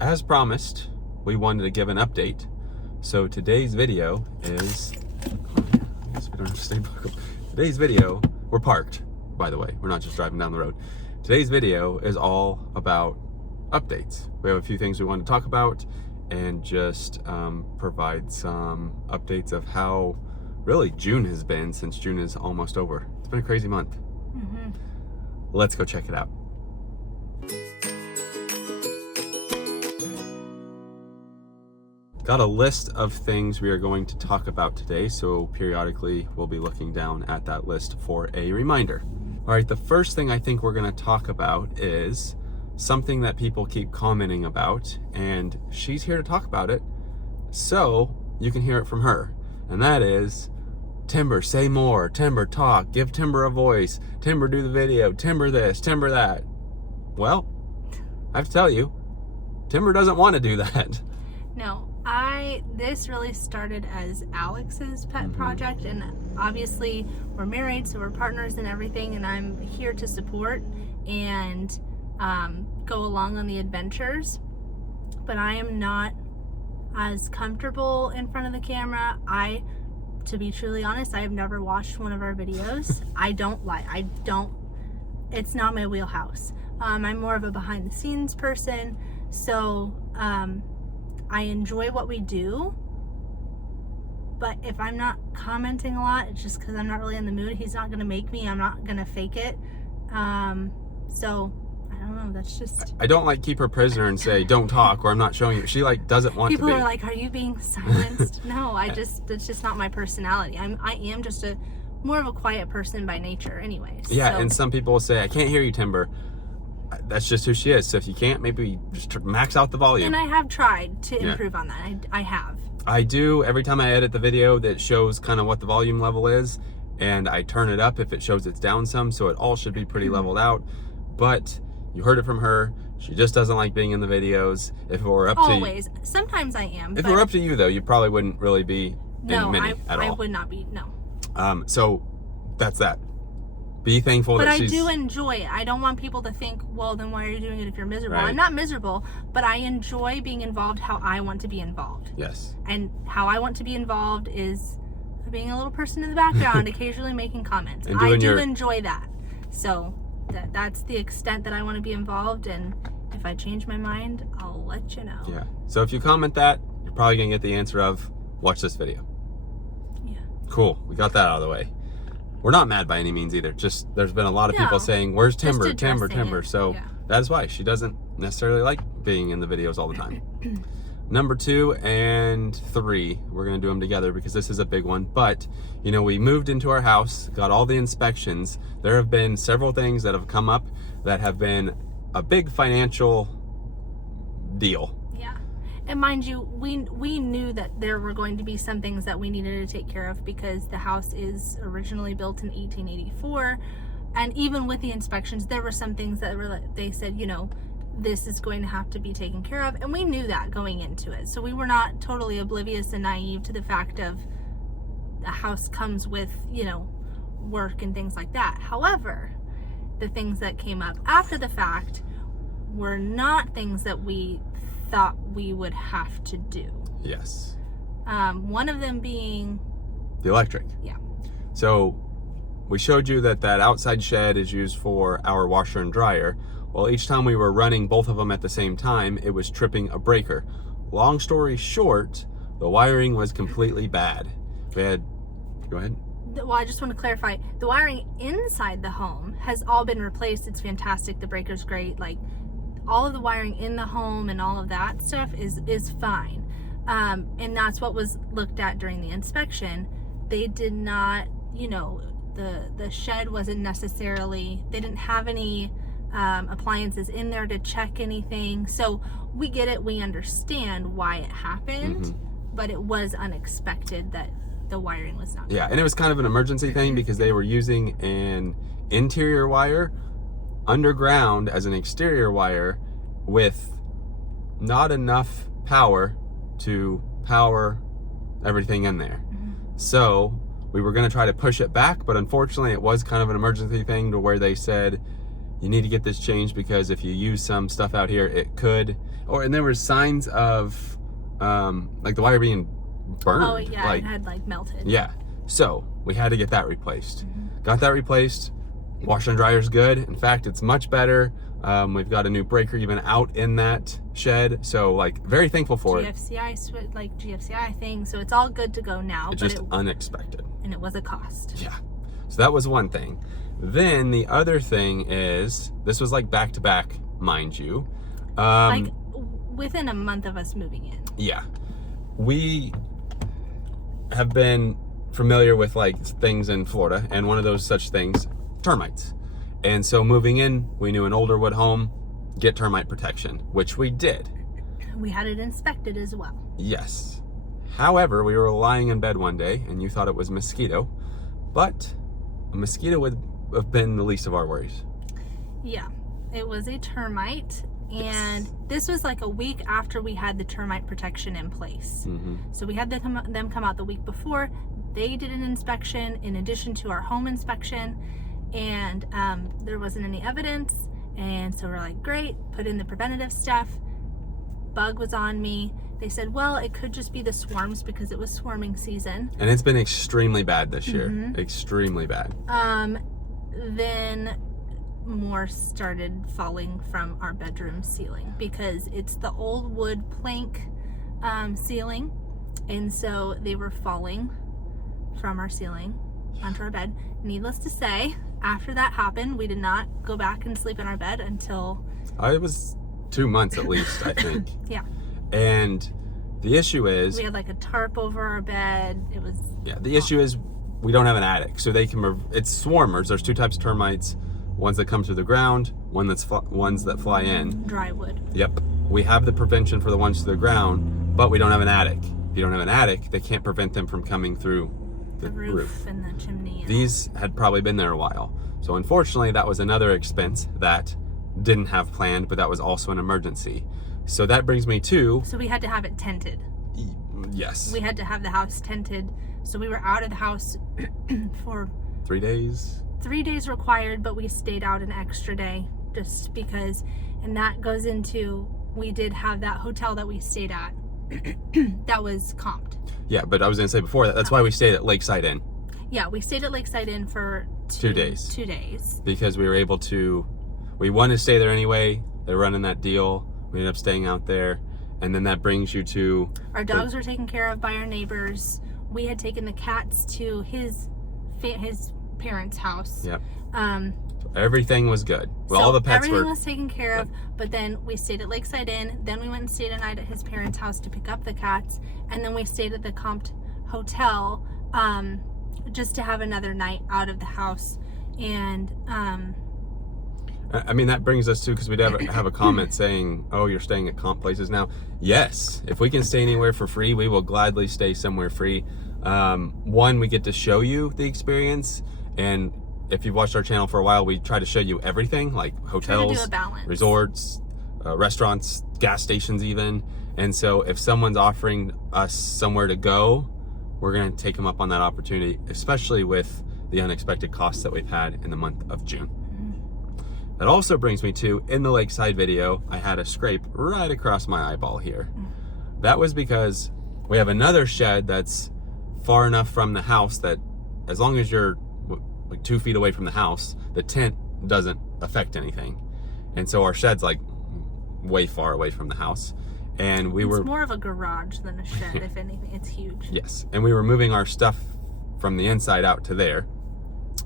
as promised, we wanted to give an update. So today's video is, I guess we don't have to stay parked. Today's video, we're parked, by the way. We're not just driving down the road. Today's video is all about updates. We have a few things we want to talk about and just provide some updates of how really June has been, since June is almost over. It's been a crazy month. Mm-hmm. Let's go check it out. Got a list of things we are going to talk about today, so periodically we'll be looking down at that list for a reminder. All right, the first thing I think we're going to talk about is something that people keep commenting about, and she's here to talk about it, so you can hear it from her. And that is, Tember, say more. Tember, talk. Give Tember a voice. Tember, do the video. Tember this, Tember that. Well, I have to tell you, Tember doesn't want to do that. No, this really started as Alex's pet project, and obviously we're married, so we're partners and everything, and I'm here to support and go along on the adventures, but I am not as comfortable in front of the camera. To be truly honest, I have never watched one of our videos. It's not my wheelhouse. I'm more of a behind the scenes person, so I enjoy what we do, but if I'm not commenting a lot, it's just because I'm not really in the mood. He's not going to make me. I'm not going to fake it. So I don't know. That's just... I don't like keep her prisoner and say, don't talk, or I'm not showing you. She doesn't want to be. People are like, are you being silenced? No, that's just not my personality. I am just more of a quiet person by nature anyways. Yeah, so. And some people will say, I can't hear you, Timber. That's just who she is. So if you can't, maybe just max out the volume. And I have tried to improve on that. I have. I do. Every time I edit the video that shows kind of what the volume level is, and I turn it up if it shows it's down some, so it all should be pretty leveled out. But you heard it from her. She just doesn't like being in the videos. If it were up to you... Always. Sometimes I am. If it were up to you, though, you probably wouldn't really be in many at all. I would not be, no. So that's that. Be thankful that she's... But I do enjoy it. I don't want people to think, well, then why are you doing it if you're miserable? Right. I'm not miserable, but I enjoy being involved how I want to be involved. Yes. And how I want to be involved is being a little person in the background, occasionally making comments. I do enjoy that. So that's the extent that I want to be involved, and if I change my mind, I'll let you know. Yeah. So if you comment that, you're probably going to get the answer of, watch this video. Yeah. Cool. We got that out of the way. We're not mad by any means either. Just there's been a lot of people saying, where's Timber, Timber. So that's why she doesn't necessarily like being in the videos all the time. Number 2 and 3, we're going to do them together because this is a big one. But, you know, we moved into our house, got all the inspections. There have been several things that have come up that have been a big financial deal. And mind you, we knew that there were going to be some things that we needed to take care of because the house is originally built in 1884. And even with the inspections, there were some things that they said, you know, this is going to have to be taken care of. And we knew that going into it. So we were not totally oblivious and naive to the fact of the house comes with, you know, work and things like that. However, the things that came up after the fact were not things that we thought we would have to do. Yes. One of them being the electric. Yeah. So we showed you that outside shed is used for our washer and dryer. Well, each time we were running both of them at the same time, it was tripping a breaker. Long story short, the wiring was completely bad. Go ahead. Well, I just want to clarify, the wiring inside the home has all been replaced. It's fantastic. The breaker's great. Like, all of the wiring in the home and all of that stuff is fine. And that's what was looked at during the inspection. They did not, you know, the shed wasn't necessarily, they didn't have any appliances in there to check anything. So we get it, we understand why it happened, but it was unexpected that the wiring was not. Yeah, and it was kind of an emergency thing because they were using an interior wire underground as an exterior wire with not enough power to power everything in there. So we were going to try to push it back, but unfortunately it was kind of an emergency thing to where they said you need to get this changed because if you use some stuff out here, it could. And there were signs of like the wire being burned. Oh yeah, like, it had like melted. Yeah, so we had to get that replaced. Got that replaced. Washer and dryer's good. In fact, it's much better. We've got a new breaker even out in that shed, so like very thankful for it. GFCI thing, so it's all good to go now. It's just unexpected, and it was a cost. Yeah, so that was one thing. Then the other thing is, this was like back to back, mind you. Like within a month of us moving in. Yeah, we have been familiar with like things in Florida, and one of those such things, termites. And so moving in, we knew an older wood home, get termite protection, which we did. We had it inspected as well. Yes. However, we were lying in bed one day and you thought it was mosquito, but a mosquito would have been the least of our worries. Yeah, it was a termite, and this was like a week after we had the termite protection in place. So we had them come out the week before. They did an inspection in addition to our home inspection, and there wasn't any evidence, and so we're like, great, put in the preventative stuff. Bug was on me. They said, well, it could just be the swarms because it was swarming season. And it's been extremely bad this year. Extremely bad. Then more started falling from our bedroom ceiling because it's the old wood plank ceiling, and so they were falling from our ceiling onto our bed. Needless to say, after that happened, we did not go back and sleep in our bed until... It was 2 months at least, I think. Yeah. And the issue is... we had like a tarp over our bed. It was... Yeah, the issue is we don't have an attic, so they can... It's swarmers. There's 2 types of termites. Ones that come through the ground, ones that fly in. Dry wood. Yep. We have the prevention for the ones through the ground, but we don't have an attic. If you don't have an attic, they can't prevent them from coming through the roof and the chimney. These had probably been there a while. So unfortunately, that was another expense that didn't have planned, but that was also an emergency. So that brings me to... So we had to have it tented. Yes. We had to have the house tented. So we were out of the house for... 3 days? 3 days required, but we stayed out an extra day just because, and that goes into, we did have that hotel that we stayed at that was comped. Yeah, but I was gonna say before that, that's why we stayed at Lakeside Inn. Yeah, we stayed at Lakeside Inn for 2 days. 2 days. Because we were able to, we wanted to stay there anyway. They're running that deal. We ended up staying out there. And then that brings you to... Our dogs were taken care of by our neighbors. We had taken the cats to his parents' house. Yep. So everything was good. Well, so all the pets everything was taken care of, but then we stayed at Lakeside Inn. Then we went and stayed a night at his parents' house to pick up the cats, and then we stayed at the comped hotel just to have another night out of the house. And I mean, that brings us to, because we'd have a comment saying, oh, you're staying at comp places now. Yes, if we can stay anywhere for free, we will gladly stay somewhere free. One, we get to show you the experience, and if you've watched our channel for a while, we try to show you everything, like hotels, resorts, restaurants, gas stations even. And so if someone's offering us somewhere to go, we're going to take them up on that opportunity, especially with the unexpected costs that we've had in the month of June. That also brings me to, in the Lakeside video, I had a scrape right across my eyeball here. That was because we have another shed that's far enough from the house that as long as you're like 2 feet away from the house, the tent doesn't affect anything. And so our shed's like way far away from the house. And it's more of a garage than a shed, if anything. It's huge. Yes. And we were moving our stuff from the inside out to there.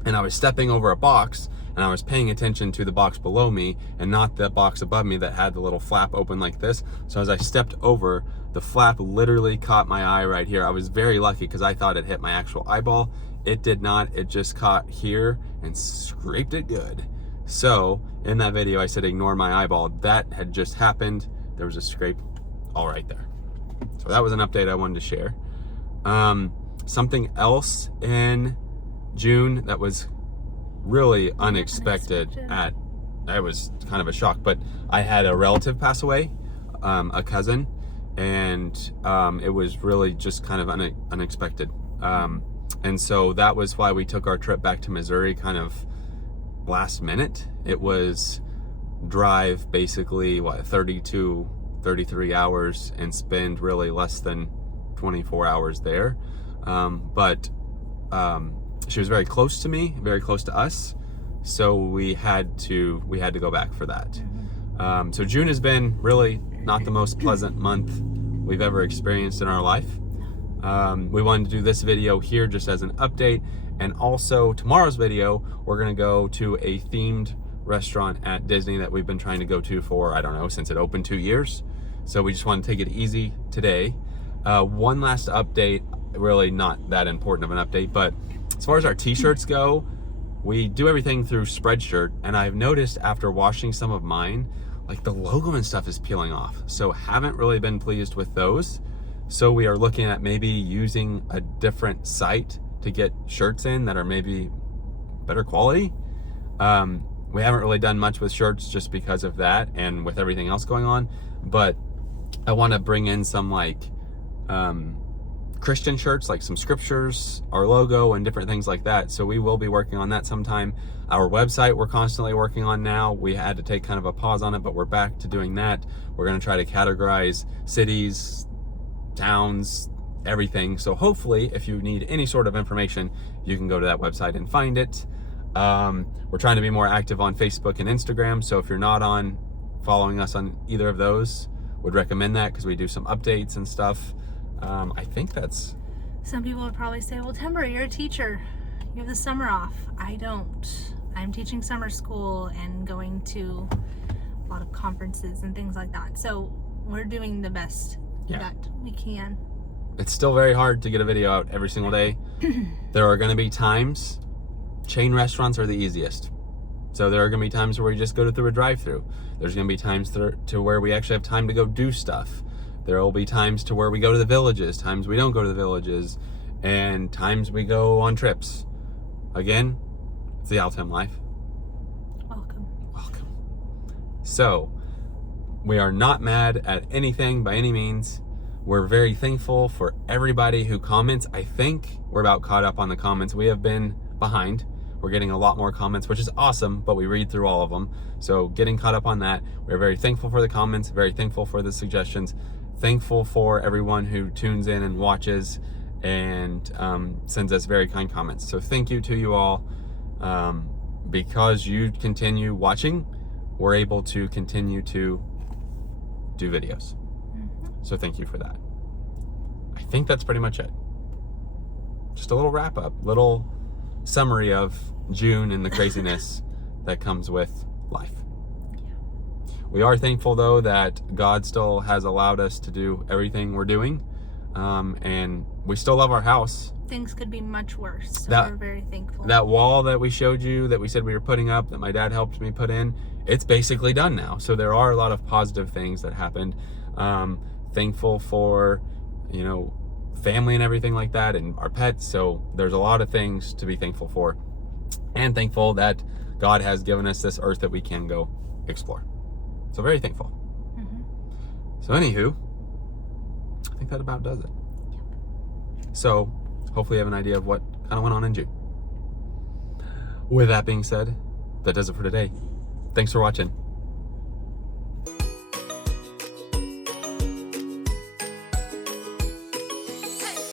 And I was stepping over a box, and I was paying attention to the box below me and not the box above me that had the little flap open like this. So as I stepped over, the flap literally caught my eye right here. I was very lucky because I thought it hit my actual eyeball. It did not. It just caught here and scraped it good. So in that video, I said, ignore my eyeball. That had just happened. There was a scrape all right there. So that was an update I wanted to share. Something else in June that was really unexpected. That was kind of a shock, but I had a relative pass away, a cousin, and it was really just kind of unexpected. And so that was why we took our trip back to Missouri kind of last minute. It was drive basically 32, 33 hours and spend really less than 24 hours there. But she was very close to me, very close to us, so we had to go back for that. So June has been really not the most pleasant month we've ever experienced in our life. We wanted to do this video here just as an update, and also tomorrow's video we're going to go to a themed restaurant at Disney that we've been trying to go to for, I don't know, since it opened 2 years. So we just want to take it easy today. One last update, really not that important of an update, but as far as our t-shirts go, we do everything through Spreadshirt, and I've noticed after washing some of mine, like the logo and stuff is peeling off. So haven't really been pleased with those. So we are looking at maybe using a different site to get shirts in that are maybe better quality. We haven't really done much with shirts just because of that and with everything else going on, but I want to bring in some like Christian shirts, like some scriptures, our logo, and different things like that. So we will be working on that sometime. Our website we're constantly working on now. We had to take kind of a pause on it, but we're back to doing that. We're going to try to categorize cities, towns, everything. So hopefully if you need any sort of information, you can go to that website and find it. We're trying to be more active on Facebook and Instagram. So if you're not following us on either of those, would recommend that because we do some updates and stuff. I think that's... Some people would probably say, well, Tember, you're a teacher. You have the summer off. I don't. I'm teaching summer school and going to a lot of conferences and things like that. So we're doing the best that we can. It's still very hard to get a video out every single day. There are going to be times, chain restaurants are the easiest. So there are going to be times where we just go through a drive-through. There's going to be times to where we actually have time to go do stuff. There will be times to where we go to the villages, times we don't go to the villages, and times we go on trips. Again, it's the Altem life. Welcome. So, we are not mad at anything by any means. We're very thankful for everybody who comments. I think we're about caught up on the comments. We have been behind. We're getting a lot more comments, which is awesome, but we read through all of them. So getting caught up on that. We're very thankful for the comments, very thankful for the suggestions, thankful for everyone who tunes in and watches and sends us very kind comments. So thank you to you all. Because you continue watching, we're able to continue to do videos. So thank you for that. I think that's pretty much it. Just a little wrap up, little summary of June and the craziness that comes with life. We are thankful though that God still has allowed us to do everything we're doing, and we still love our house. Things could be much worse, so we're very thankful. That wall that we showed you that we said we were putting up, that my dad helped me put in, it's basically done now. So there are a lot of positive things that happened. Thankful for, family and everything like that, and our pets. So there's a lot of things to be thankful for, and thankful that God has given us this earth that we can go explore. So very thankful. So anywho, I think that about does it. So hopefully you have an idea of what kind of went on in June. With that being said, that does it for today. Thanks for watching.